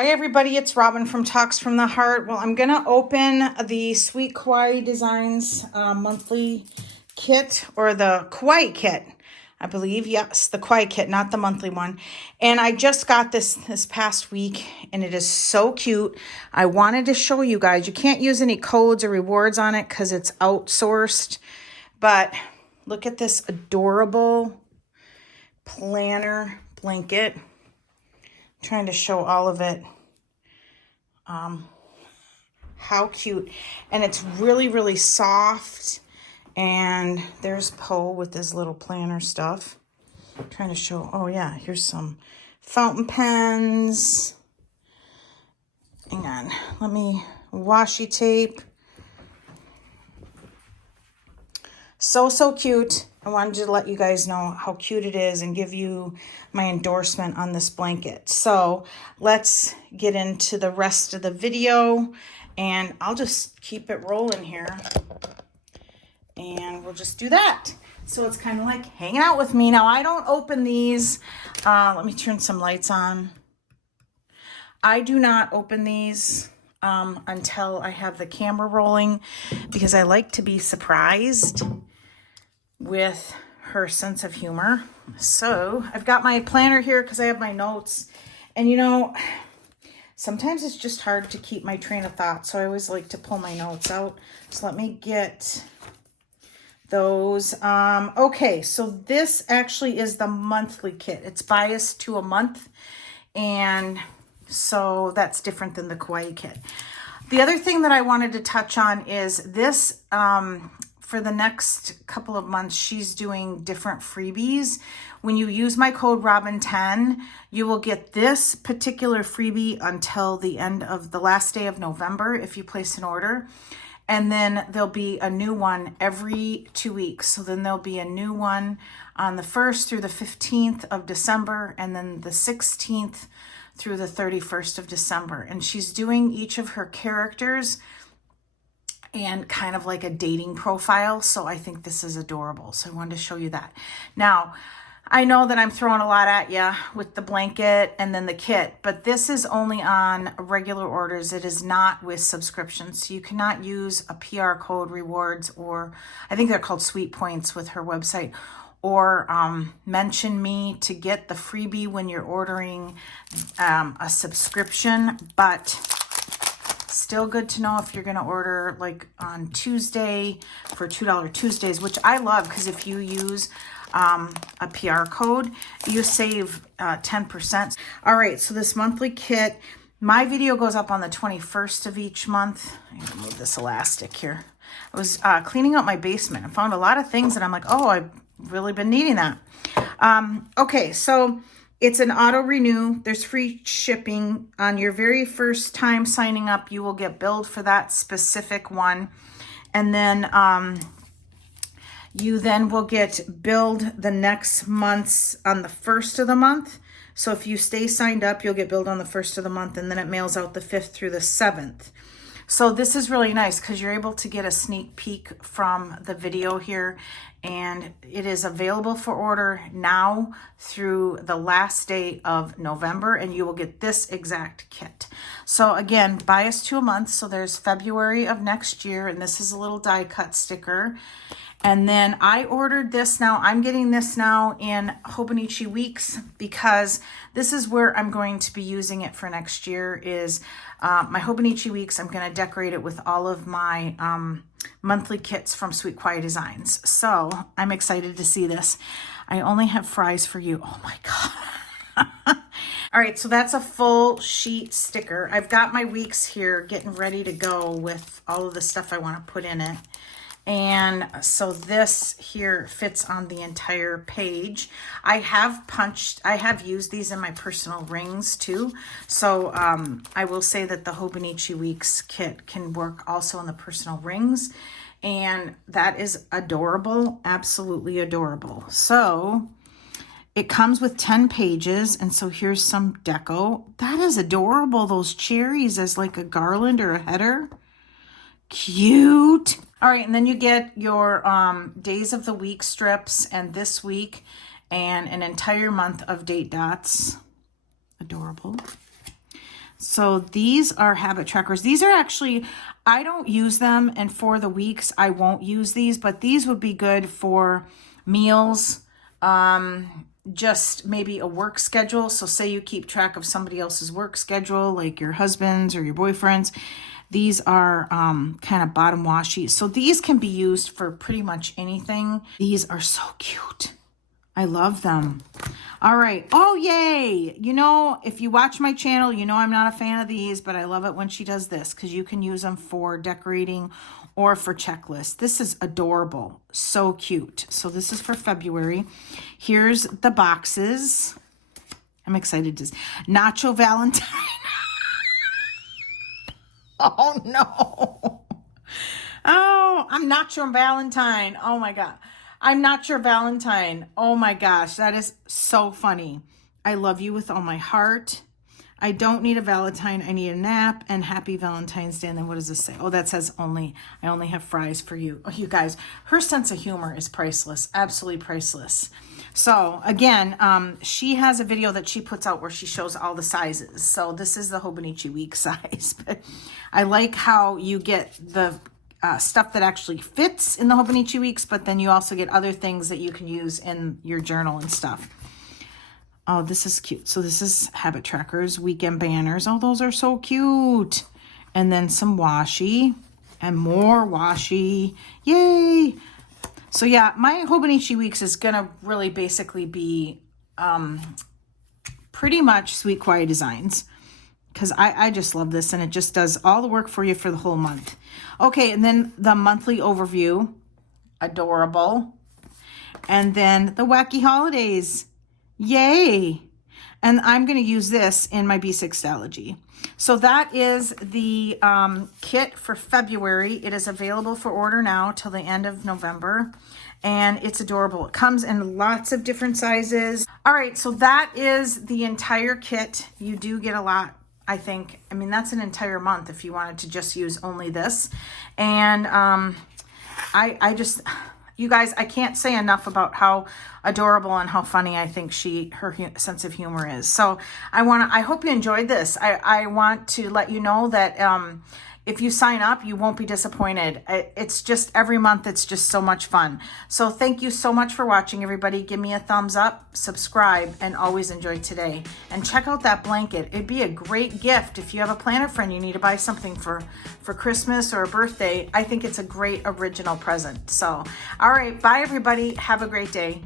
Hi everybody, it's Robin from Talks from the Heart. Well, I'm going to open the Sweet Kawaii Designs monthly kit, or the Kawaii kit, I believe. Yes, the Kawaii kit, not the monthly one. And I just got this past week, and it is so cute. I wanted to show you guys. You can't use any codes or rewards on it because it's outsourced. But look at this adorable planner blanket. Trying to show all of it. How cute. And it's really, really soft. And there's Poe with his little planner stuff. Trying to show, oh yeah, here's some fountain pens. Hang on, let me, washi tape. So cute. I wanted to let you guys know how cute it is and give you my endorsement on this blanket. So let's get into the rest of the video, and I'll just keep it rolling here. And we'll just do that. So it's kind of like hanging out with me. Now, I don't open these. Let me turn some lights on. I do not open these until I have the camera rolling, because I like to be surprised with her sense of humor. So I've got my planner here because I have my notes. And you know, sometimes it's just hard to keep my train of thought. So I always like to pull my notes out. So let me get those. Okay, so this actually is the monthly kit. It's biased to a month. And so that's different than the Kawaii kit. The other thing that I wanted to touch on is this, for the next couple of months, she's doing different freebies. When you use my code Robin10, you will get this particular freebie until the end of the last day of November if you place an order. And then there'll be a new one every 2 weeks. So then there'll be a new one on the 1st through the 15th of December, and then the 16th through the 31st of December. And she's doing each of her characters and kind of like a dating profile. So I think this is adorable. So I wanted to show you that. Now, I know that I'm throwing a lot at you with the blanket and then the kit, but this is only on regular orders. It is not with subscriptions. So you cannot use a PR code rewards, or I think they're called sweet points with her website, or mention me to get the freebie when you're ordering a subscription. But still good to know if you're going to order like on Tuesday for $2 Tuesdays, which I love, because if you use a PR code, you save 10%. All right, so this monthly kit, my video goes up on the 21st of each month. I'm gonna move this elastic here. I was cleaning out my basement and found a lot of things, and I'm like, oh, I've really been needing that. Okay, so it's an auto renew. There's free shipping. On your very first time signing up, you will get billed for that specific one. And then you then will get billed the next month's on the 1st of the month. So if you stay signed up, you'll get billed on the 1st of the month, and then it mails out the 5th through the 7th. So this is really nice because you're able to get a sneak peek from the video here, and it is available for order now through the last day of November, and you will get this exact kit. So again, biased to a month. So there's February of next year, and this is a little die cut sticker. And then I ordered this now. I'm getting this now in Hobonichi Weeks, because this is where I'm going to be using it for next year is my Hobonichi Weeks. I'm going to decorate it with all of my monthly kits from Sweet Kawaii Designs. So I'm excited to see this. I only have fries for you. Oh my God. All right, so that's a full sheet sticker. I've got my weeks here getting ready to go with all of the stuff I want to put in it. And so this here fits on the entire page. I have used these in my personal rings too. So I will say that the Hobonichi Weeks kit can work also in the personal rings. And that is adorable, absolutely adorable. So it comes with 10 pages. And so here's some deco. That is adorable, those cherries as like a garland or a header. Cute. All right, and then you get your days of the week strips, and this week, and an entire month of date dots. Adorable. So these are habit trackers. These are actually, I don't use them, and for the weeks I won't use these, but these would be good for meals, just maybe a work schedule. So say you keep track of somebody else's work schedule, like your husband's or your boyfriend's. These are kind of bottom washi. So these can be used for pretty much anything. These are so cute. I love them. All right. Oh, yay. You know, if you watch my channel, you know I'm not a fan of these, but I love it when she does this because you can use them for decorating or for checklists. This is adorable. So cute. So this is for February. Here's the boxes. I'm excited to Nacho Valentine. Oh, no. Oh, I'm not your Valentine. Oh, my God. I'm not your Valentine. Oh, my gosh. That is so funny. I love you with all my heart. I don't need a Valentine. I need a nap. And happy Valentine's Day. And then what does this say? Oh, that says I only have fries for you. Oh, you guys, her sense of humor is priceless. Absolutely priceless. So again, she has a video that she puts out where she shows all the sizes. So this is the Hobonichi Week size. But I like how you get the stuff that actually fits in the Hobonichi Weeks, but then you also get other things that you can use in your journal and stuff. Oh, this is cute. So this is habit trackers, weekend banners. Oh, those are so cute. And then some washi and more washi. Yay. So yeah, my Hobonichi Weeks is going to really basically be pretty much Sweet Kawaii designs, because I just love this, and it just does all the work for you for the whole month. Okay, and then the monthly overview, adorable. And then the wacky holidays, yay. And I'm going to use this in my B6 Stalogy. So that is the kit for February. It is available for order now till the end of November. And it's adorable. It comes in lots of different sizes. All right, so that is the entire kit. You do get a lot, I think. I mean, that's an entire month if you wanted to just use only this. And I just, you guys, I can't say enough about how adorable and how funny I think her sense of humor is. So I hope you enjoyed this. I want to let you know that if you sign up, you won't be disappointed. It's just every month, it's just so much fun. So thank you so much for watching, everybody. Give me a thumbs up, subscribe, and always enjoy today. And check out that blanket. It'd be a great gift if you have a planner friend you need to buy something for Christmas or a birthday. I think it's a great original present. So, all right, bye, everybody. Have a great day.